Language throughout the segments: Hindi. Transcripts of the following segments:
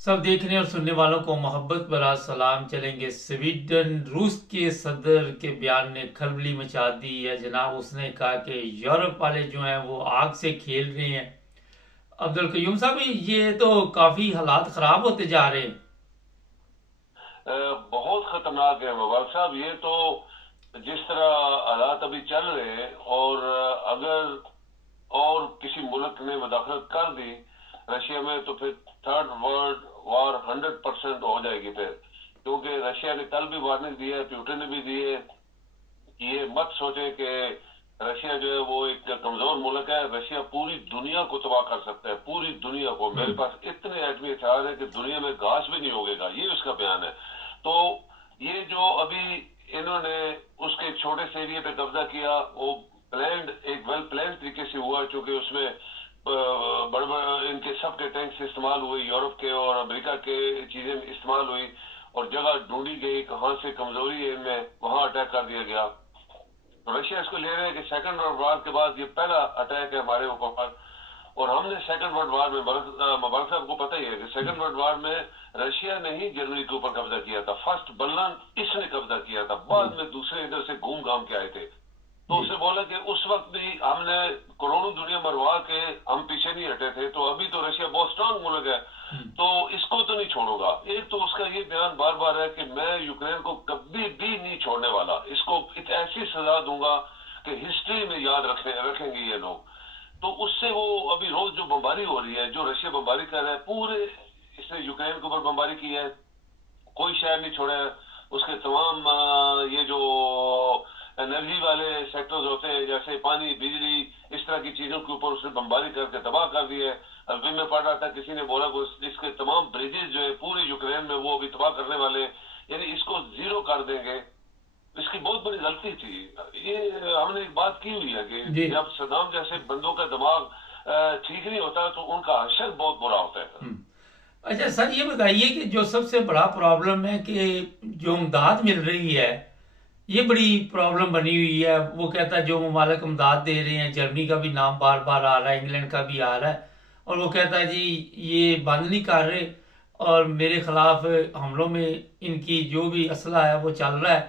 सब देखने और सुनने वालों को मोहब्बत भरा सलाम। चलेंगे स्वीडन। रूस के सदर के बयान ने खलबली मचा दी है जनाब। उसने कहा कि यूरोप वाले जो हैं वो आग से खेल रहे हैं। अब्दुल कयूम साहब, ये तो काफी हालात खराब होते जा रहे हैं। बहुत खतरनाक है मवाल साहब। ये तो जिस तरह हालात अभी चल रहे हैं, और अगर और किसी मुल्क ने मदाखलत कर दी रशिया में, तो फिर थर्ड वर्ल्ड वार 100% हो जाएगी फिर। क्योंकि रशिया ने कल भी वार्निंग दी है, पुतिन ने भी दी है कि ये मत सोचे कि रशिया जो है वो एक कमजोर मुल्क है। रशिया पूरी दुनिया को तबाह कर सकता है, पूरी दुनिया को। मेरे हम्म। पास इतने एटमी हथियार है कि दुनिया में घास भी नहीं उगेगा, ये उसका बयान है। तो ये जो अभी इन्होंने उसके एक छोटे से एरिया पे कब्जा किया, वो प्लान्ड, एक वेल प्लान तरीके से हुआ, क्योंकि उसमें बड़े बड़े इनके सबके टैंक्स इस्तेमाल हुए, यूरोप के और अमेरिका के चीजें इस्तेमाल हुई, और जगह ढूंढी गई कहाँ से कमजोरी है इनमें, वहां अटैक कर दिया गया। तो रशिया इसको ले रहे हैं कि सेकंड वर्ल्ड वार के बाद ये पहला अटैक है हमारे ऊपर। और हमने सेकंड वर्ल्ड वार में, मुबारक साहब को पता ही है कि सेकंड वर्ल्ड वार में रशिया ने ही जर्मनी के ऊपर कब्जा किया था। फर्स्ट बर्लिन इसने कब्जा किया था, जी। बाद में दूसरे इधर से घूम घाम के आए थे। तो जी। उसने बोला कि उस वक्त भी हमने करोड़ों दुनिया मरवा के हम पीछे नहीं हटे थे, तो अभी तो रशिया बहुत स्ट्रांग मुल्क है, हम्म। तो इसको तो नहीं छोड़ूंगा। एक तो उसका ये बयान बार बार है कि मैं यूक्रेन को कभी भी नहीं छोड़ने वाला, इसको एक ऐसी सजा दूंगा कि हिस्ट्री में याद रखेंगे ये लोग। तो उससे वो अभी रोज जो बमबारी हो रही है, जो रशिया बमबारी कर रहा है पूरे, इसने यूक्रेन के ऊपर बमबारी की है, कोई शहर नहीं छोड़ा है। उसके तमाम ये जो एनर्जी वाले सेक्टर्स होते हैं, जैसे पानी, बिजली, इस तरह की चीजों के ऊपर उसने बमबारी करके तबाह कर दी है। अभी मैं पढ़ रहा था, किसी ने बोला कि इसके तमाम ब्रिजेस जो है पूरे यूक्रेन में वो अभी तबाह करने वाले, यानी इसको जीरो कर देंगे। इसकी बहुत बड़ी गलती थी। ये हमने एक बात की हुई है कि जी। जब सदाम जैसे बंदों का दिमाग ठीक नहीं होता, तो उनका हशर बहुत बुरा होता है। हम्म। अच्छा सर, ये बताइए कि जो सबसे बड़ा प्रॉब्लम है कि जो इमदाद मिल रही है, ये बड़ी प्रॉब्लम बनी हुई है। वो कहता है जो ममालिक इमदाद दे रहे हैं, जर्मनी का भी नाम बार बार आ रहा है, इंग्लैंड का भी आ रहा है, और वो कहता है जी ये बंद नहीं कर रहे और मेरे खिलाफ हमलों में इनकी जो भी असला है वो चल रहा है,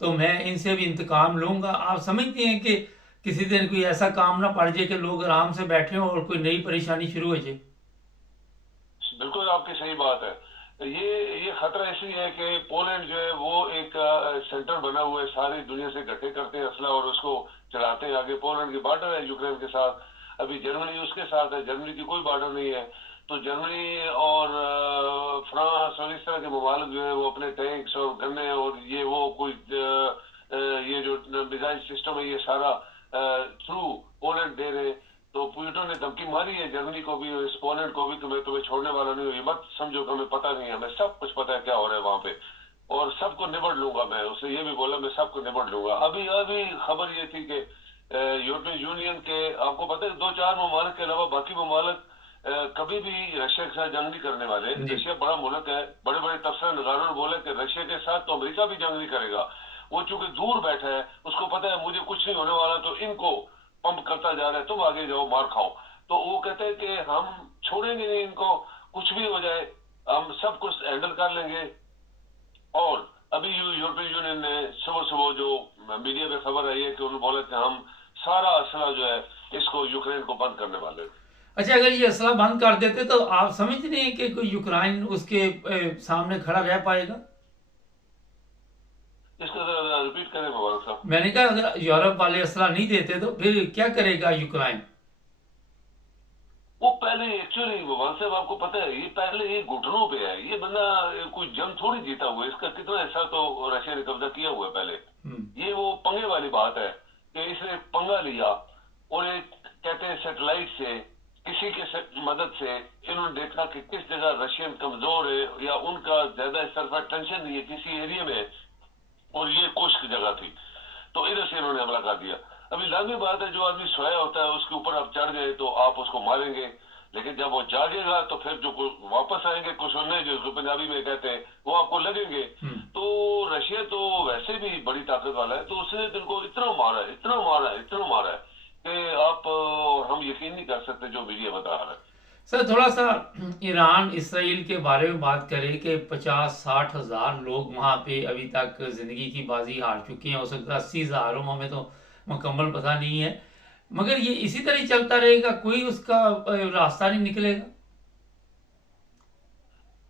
तो मैं इनसे भी इंतकाम लूंगा। आप समझते हैं कि किसी दिन कोई ऐसा काम ना पड़ जाए कि लोग आराम से बैठे हों और कोई नई परेशानी शुरू हो जाए? बिल्कुल आपकी सही बात है। ये खतरा इसलिए है कि पोलैंड जो है वो एक सेंटर बना हुआ है, सारी दुनिया से इकट्ठे करते हैं असला और उसको चलाते हैं आगे। पोलैंड की बॉर्डर है यूक्रेन के साथ, अभी जर्मनी उसके साथ है, जर्मनी की कोई बॉर्डर नहीं है। तो जर्मनी और फ्रांस और इस तरह के ममालिक जो है वो अपने टैंक्स और गन्ने और ये वो कोई ये जो मिसाइल सिस्टम है ये सारा थ्रू पोलैंड दे रहे हैं। तो पुतिन ने धमकी मारी है जर्मनी को भी, इस पोलैंड को भी, कि मैं तुम्हें छोड़ने वाला नहीं हूँ। ये मत समझो कि हमें पता नहीं है, हमें सब कुछ पता है क्या हो रहा है वहां पे, और सबको निबड़ लूंगा मैं। उसने ये भी बोला मैं सबको निबड़ लूंगा। अभी अभी खबर ये थी कि यूरोपियन यूनियन के, आपको पता है, दो चार ममालिक के अलावा बाकी ममालिक कभी भी रशिया के साथ जंग नहीं करने वाले। जी। रशिया बड़ा मुल्क है, बड़े बड़े तबसरा नगारों ने बोला कि रशिया के साथ तो अमेरिका भी जंग नहीं करेगा। वो चूंकि दूर बैठा है, उसको पता है मुझे कुछ नहीं होने वाला, तो इनको पंप करता जा रहा है, तुम आगे जाओ मार खाओ। तो वो कहते हैं कि हम छोड़ेंगे नहीं इनको, कुछ भी हो जाए हम सब कुछ हैंडल कर लेंगे। और अभी यूरोपियन यूनियन ने सुबह सुबह जो मीडिया में खबर आई है कि उन्होंने बोला कि हम सारा असला जो है इसको यूक्रेन को बंद करने वाले हैं। अच्छा, अगर ये असला बंद कर देते तो आप समझ रहे हैं कि कोई यूक्रेन उसके सामने खड़ा रह पाएगा? इसको जरा रिपीट करें मुबारक साहब। मैंने कहा अगर यूरोप वाले असला नहीं देते तो फिर क्या करेगा यूक्रेन? वो पहले एक्चुअली मुबारक साहब, आपको पता है, ये पहले ये घुटनों पे है, ये बंदा कोई जंग थोड़ी जीता हुआ है। इसका कितना हिस्सा तो रशिया ने कब्जा किया हुआ है पहले। हम्म। ये वो पंगे वाली बात है कि इसने पंगा लिया, और एक कहते हैं सेटेलाइट से, किसी के मदद से इन्होंने देखा कि किस जगह रशियन कमजोर है या उनका ज्यादा इस तरफ टेंशन नहीं है किसी एरिया में, और ये कुछ जगह थी, तो इधर से इन्होंने हमला कर दिया। अभी लाजमी बात है, जो आदमी सोया होता है उसके ऊपर आप चढ़ गए तो आप उसको मारेंगे, लेकिन जब वो जागेगा तो फिर जो वापस आएंगे कुछ जो पंजाबी में कहते हैं, वो आपको लगेंगे। हम्म। तो रशिया तो वैसे भी बड़ी ताकत वाला है, तो उसने तुमको इतना मारा है, इतना मारा है, इतना मारा है कि आप हम यकीन नहीं कर सकते जो मीडिया बता रहा है। सर थोड़ा सा ईरान इसराइल के बारे में बात करें कि 50-60 हज़ार लोग वहाँ पे अभी तक ज़िंदगी की बाजी हार चुके हैं, हो सकता है 80 हज़ार हो, हमें तो मुकम्मल पता नहीं है। मगर ये इसी तरह ही चलता रहेगा, कोई उसका रास्ता नहीं निकलेगा।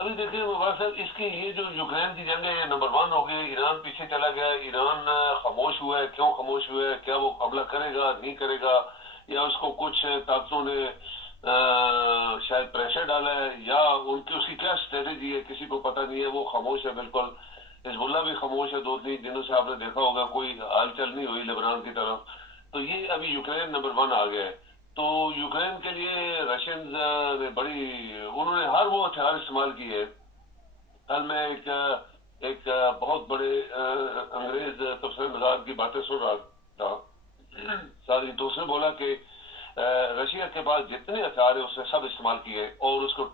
अभी देखिए मुबारक साहब, इसकी ये जो यूक्रेन की जंग है ये नंबर 1 हो गई। ईरान पीछे चला गया, ईरान खामोश हुआ है। क्यों खामोश हुआ है? क्या वो हमला करेगा, नहीं करेगा, या उसको कुछ ताकतों ने शायद प्रेशर डाला है, या उनकी उसकी क्या स्ट्रेटेजी है, किसी को पता नहीं है। वो खामोश है बिल्कुल। हिजबुल्ला भी खामोश है। 2-3 दिनों से आपने देखा होगा कोई हलचल नहीं हुई लेबनान की तरफ। तो ये अभी यूक्रेन नंबर 1 आ गया है। तो यूक्रेन के लिए रशियंस ने बड़ी, उन्होंने हर वो हथियार इस्तेमाल किए। कल मैं एक बहुत बड़े अंग्रेज तबसरे मिजाज की बातें सुन रहा था सारी। तो उसने बोला कि रशिया के पास जितने हथियार है उसने सब इस्तेमाल किए और उसको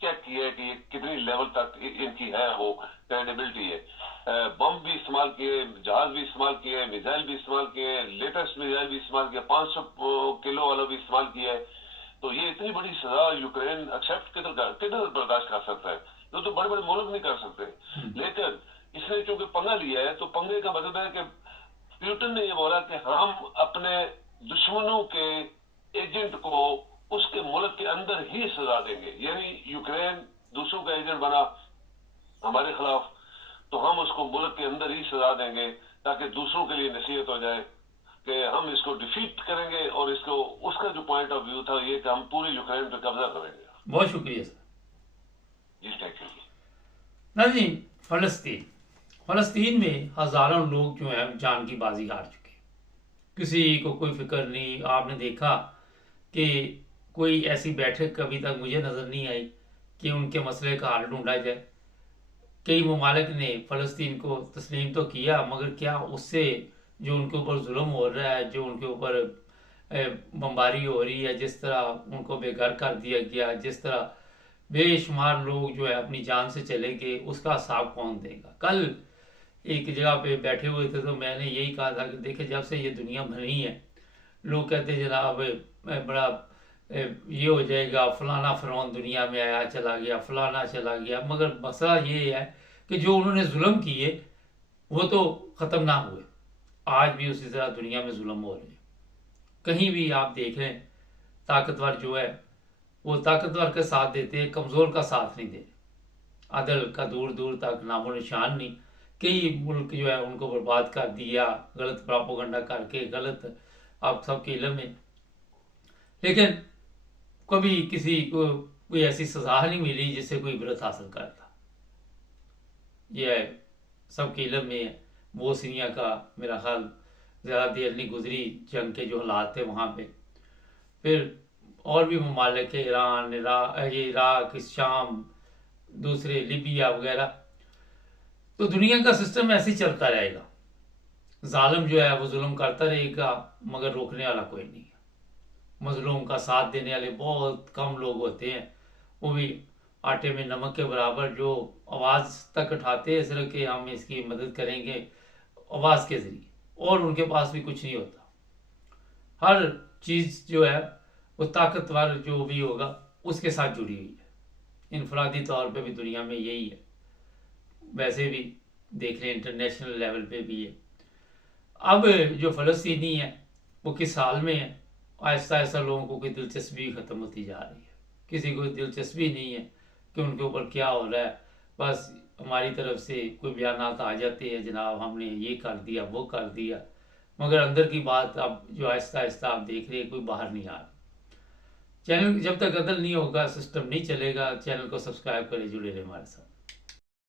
चेक किया है कि ये कितनी लेवल तक इनकी है, वो क्रेडिबिलिटी है। बम भी इस्तेमाल किए, जहाज भी इस्तेमाल किए, मिसाइल भी इस्तेमाल किए, लेटेस्ट मिसाइल भी इस्तेमाल किया, 500 किलो वाला भी इस्तेमाल किया है। तो ये इतनी बड़ी सजा यूक्रेन एक्सेप्ट किधर बर्दाश्त कर सकता है? तो बड़े बड़े मुल्क नहीं कर सकते। लेकिन इसने चूंकि पंगा लिया है, तो पंगे का मतलब है कि प्यूटन ने ये बोला कि हम अपने दुश्मनों के एजेंट को उसके मुल्क के अंदर ही सजा देंगे। यानी यूक्रेन दूसरों का एजेंट बना हमारे खिलाफ, तो हम उसको मुल्क के अंदर ही सजा देंगे ताकि दूसरों के लिए नसीहत हो जाए कि हम इसको डिफीट करेंगे। और इसको, उसका जो पॉइंट ऑफ व्यू था ये कि हम पूरी यूक्रेन पे कब्जा करेंगे। बहुत शुक्रिया सर। Ji thank you. नाज़रीन, फ़लस्तीन फ़लस्तीन में हज़ारों लोग जो हैं जान की बाजी हार चुके हैं। किसी को कोई फिक्र नहीं। आपने देखा कि कोई ऐसी बैठक कभी तक मुझे नज़र नहीं आई कि उनके मसले का हल ढूंढा जाए। कई ममालिक ने फ़लस्तीन को तस्लीम तो किया, मगर क्या उससे जो उनके ऊपर जुल्म हो रहा है, जो उनके ऊपर बमबारी हो रही है, जिस तरह उनको बेघर कर दिया गया, जिस तरह बेशुमार लोग जो है अपनी जान से चले गए, उसका हिसाब कौन देगा? कल एक जगह पे बैठे हुए थे तो मैंने यही कहा था कि देखिए, जब से ये दुनिया बनी है, लोग कहते हैं जनाब बड़ा ये हो जाएगा, फलाना फ़िरौन दुनिया में आया चला गया, फलाना चला गया। मगर मसला ये है कि जो उन्होंने जुल्म किए वो तो ख़त्म ना हुए, आज भी उसी तरह दुनिया में जुल्म हो रहे हैं। कहीं भी आप देख लें, ताकतवर जो है वो ताकतवर का साथ देते हैं, कमज़ोर का साथ नहीं देते। अदल का दूर दूर तक नामो निशान नहीं। कई मुल्क जो है उनको बर्बाद कर दिया, गलत प्रोपोगंडा करके, गलत, आप सबके इल्म में। लेकिन कभी किसी को कोई ऐसी सजा नहीं मिली जिससे कोई इबरत हासिल करता। यह है, सबके इल्म में है। बोस्निया का मेरा ख्याल ज़्यादा देर नहीं गुजरी जंग के जो हालात थे वहाँ पे। फिर और भी ममालिक है, ईरान, इराक, शाम, दूसरे लिबिया वगैरह। तो दुनिया का सिस्टम ऐसे ही चलता रहेगा। जालिम जो है वो जुल्म करता रहेगा, मगर रोकने वाला कोई नहीं है। मजलूम का साथ देने वाले बहुत कम लोग होते हैं, वो भी आटे में नमक के बराबर, जो आवाज़ तक उठाते हैं सिर्फ कि हम इसकी मदद करेंगे आवाज़ के ज़रिए, और उनके पास भी कुछ नहीं होता। हर चीज़ जो है वो ताकतवर जो भी होगा उसके साथ जुड़ी हुई है। इनफरादी तौर पे भी दुनिया में यही है, वैसे भी देख लें इंटरनेशनल लेवल पे भी है। अब जो फ़लस्तीनी है वो किस हाल में है, आहिस्ता आहिस्ता लोगों को कोई दिलचस्पी ख़त्म होती जा रही है। किसी को दिलचस्पी नहीं है कि उनके ऊपर क्या हो रहा है। बस हमारी तरफ से कोई बयानात आ जाते हैं, जनाब हमने ये कर दिया, वो कर दिया, मगर अंदर की बात अब जो आहिस्ता आहिस्ता आप देख रहे हैं कोई बाहर नहीं आ रहा। चैनल जब तक अदल नहीं होगा, सिस्टम नहीं चलेगा। चैनल को सब्सक्राइब करें, जुड़े रहे हमारे साथ।